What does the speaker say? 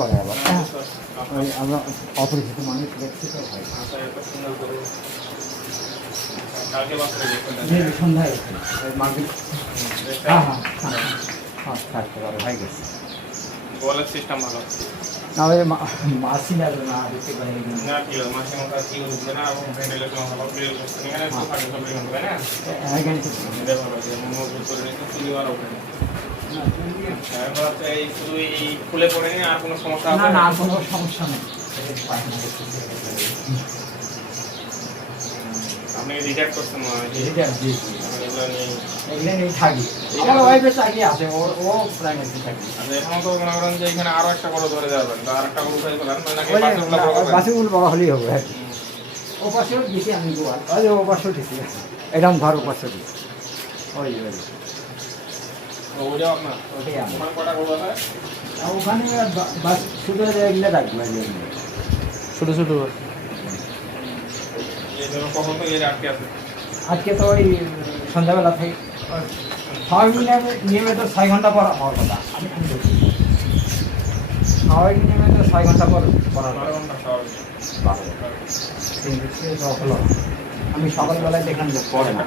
করে আবার ওই আমরা অপরিচিত মানুষ দেখছি তো ভাই সন্ধ্যায় মার্কেট থাকতে পারে হয়ে গেছে বলার সিস্টেম ভালো না ওই মাসি না দেখতে পারি না কি মাসে মতো কি হবে না এবং ভেন্টিলেশন ভালো ক্লিয়ার করতে এখানে তো থাকে সব লিখতে হবে না এখানে এটা ভালো যে মোবাইল করে নিতে ক্লিয়ার হবে না এবার এই শুধু এই খুলে পড়ে নিয়ে আর কোনো সমস্যা হবে না না আর কোনো সমস্যা নেই আপনি রিজেক্ট করতে মনে হয় রিজেক্ট জি এগুলো নিয়ে এগুলো নিয়ে থাকি আমার ওয়াইফের চাকরি আছে ও প্রাইমারি চাকরি আর এখন তো মনে করেন যে এখানে আরো একটা করে ধরে যাবেন তো আরেকটা করে উঠাই ফেলেন নাকি পাঁচগুলো বড় করবেন বাসিগুলো বড় হলেই হবে আর কি ও পাশেও দিছি আমি গোয়াল ওই ও পাশেও দিছি এরকম ঘর ও পাশে দিছি ওই ওইটাও আপনার ওটাই আমার ওখানে কটা করবো হয় আর ওখানে বাস শুধু এগুলো রাখবো ছোটো ছোটো এই জন্য কখন তো এর আটকে আছে আজকে তো ওই সন্ধ্যাবেলা থেকে সবাই মিলে নিয়মিত 6 ঘন্টা পর হওয়ার কথা আমি বলছি সবাই নিয়মিত 6 ঘন্টা পর পড়ার 12 ঘন্টা সবাই আমি সকালবেলায় দেখলাম যে পড়ে না